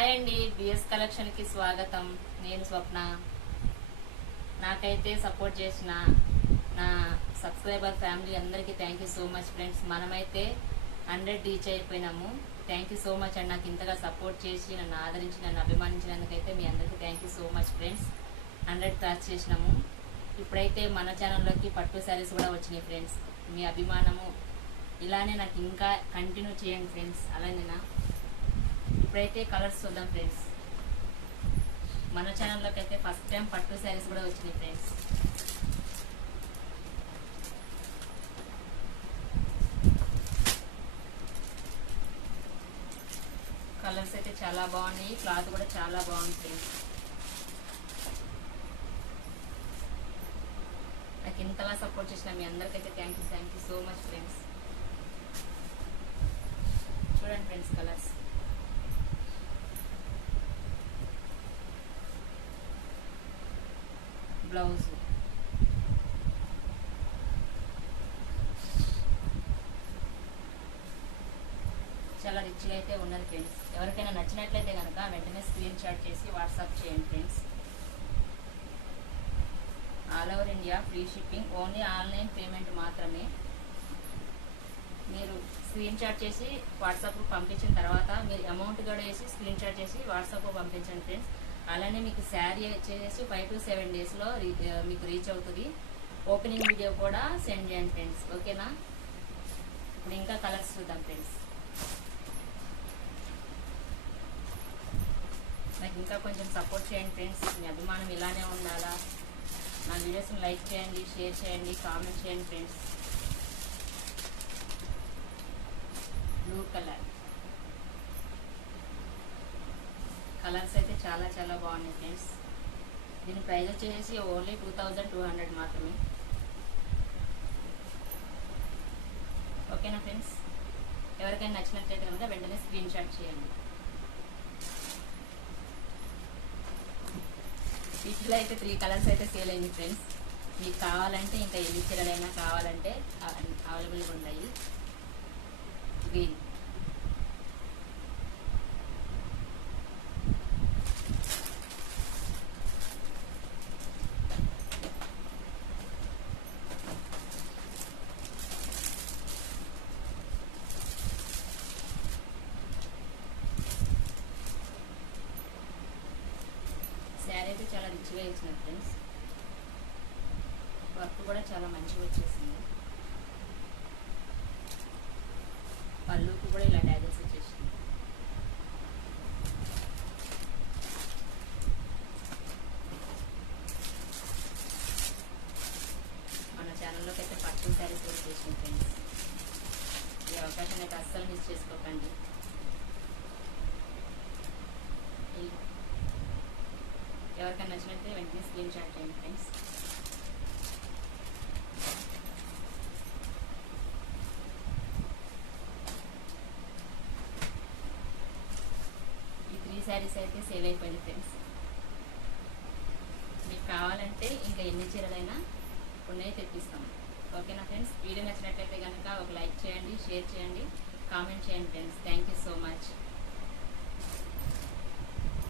Hi అండి BS కలెక్షన్కి స్వాగతం. నేను స్వప్న. నాకైతే సపోర్ట్ చేసిన నా సబ్స్క్రైబర్ ఫ్యామిలీ అందరికీ thank you so much friends. మనమైతే హండ్రెడ్ రీచ్ అయిపోయినాము. థ్యాంక్ యూ సో మచ్ అండి నాకు ఇంతగా సపోర్ట్ చేసి నన్ను ఆదరించి నన్ను అభిమానించినందుకైతే మీ అందరికీ thank you so much friends. Hundred cross చేసినాము. ఇప్పుడైతే మన ఛానల్లోకి పట్టు శారీస్ కూడా వచ్చినాయి ఫ్రెండ్స్. మీ అభిమానము ఇలానే నాకు ఇంకా కంటిన్యూ చేయండి ఫ్రెండ్స్. అలానేనా? ఇప్పుడైతే కలర్స్ చూద్దాం ఫ్రెండ్స్. మన ఛానల్లోకి అయితే ఫస్ట్ టైం పట్టు శారీస్ కూడా వచ్చినాయి ఫ్రెండ్స్. కలర్స్ అయితే చాలా బాగున్నాయి క్లాత్ కూడా చాలా బాగుంది ఫ్రెండ్స్. నాకు ఇంతలా సపోర్ట్ చేసిన మీ అందరికైతే thank you thank you so much friends చూడండి ఫ్రెండ్స్ కలర్స్ బ్లౌజ్. చాలా రిచ్గా అయితే ఉన్నది ఫ్రెండ్స్. ఎవరికైనా నచ్చినట్లయితే కనుక వెంటనే స్క్రీన్ షాట్ చేసి వాట్సాప్ చేయండి friends. All over India free shipping only online payment మాత్రమే. మీరు స్క్రీన్ షాట్ చేసి వాట్సాప్ పంపించిన తర్వాత మీరు అమౌంట్ కూడా వేసి స్క్రీన్ షాట్ చేసి వాట్సాప్ పంపించండి ఫ్రెండ్స్. అలానే మీకు శారీ వచ్చేసి ఫైవ్ టు సెవెన్ డేస్లో మీకు రీచ్ అవుతుంది. ఓపెనింగ్ వీడియో కూడా సెండ్ చేయండి ఫ్రెండ్స్ ఓకేనా? ఇప్పుడు ఇంకా కలర్స్ చూద్దాం ఫ్రెండ్స్ నాకు ఇంకా కొంచెం సపోర్ట్ చేయండి ఫ్రెండ్స్ మీ అభిమానం ఇలానే ఉండాలా? నా వీడియోస్ని లైక్ చేయండి షేర్ చేయండి కామెంట్ చేయండి ఫ్రెండ్స్ బ్లూ కలర్ కలర్స్ అయితే చాలా చాలా బాగున్నాయి ఫ్రెండ్స్. దీని ప్రైస్ వచ్చేసి only two thousand two hundred మాత్రమే. ఓకేనా ఫ్రెండ్స్? ఎవరికైనా నచ్చినట్లయితే కనుక వెంటనే స్క్రీన్ షాట్ చేయండి. వీటిలో అయితే త్రీ కలర్స్ అయితే సేల్ అయింది ఫ్రెండ్స్. మీకు కావాలంటే ఇంకా ఎన్ని చీరలైనా కావాలంటే అవైలబుల్గా ఉన్నాయి. గ్రీన్ శారీ అయితే చాలా రిచ్గా ఇచ్చినారు ఫ్రెండ్స్ వర్క్ కూడా చాలా మంచిగా వచ్చేసింది. పళ్ళుకు కూడా ఇలా ట్యాగల్స్ వచ్చేసింది మన ఛానల్లోకి అయితే పట్టు శారీస్ కూడా చేసిన ఫ్రెండ్స్ ఈ అవకాశాన్ని అయితే అస్సలు మిస్ చేసుకోకండి ఈ- ఎవరికైనా నచ్చినట్లయితే వెంటనే స్క్రీన్ షాట్ చేయండి ఫ్రెండ్స్. ఈ త్రీ శారీస్ అయితే సేల్ అయిపోయింది ఫ్రెండ్స్. మీకు కావాలంటే ఇంకా ఎన్ని చీరలైనా ఉన్నాయి తెప్పిస్తాం. ఓకేనా ఫ్రెండ్స్? వీడియో నచ్చినట్లయితే కనుక ఒక లైక్ చేయండి షేర్ చేయండి కామెంట్ చేయండి friends. Thank you so much.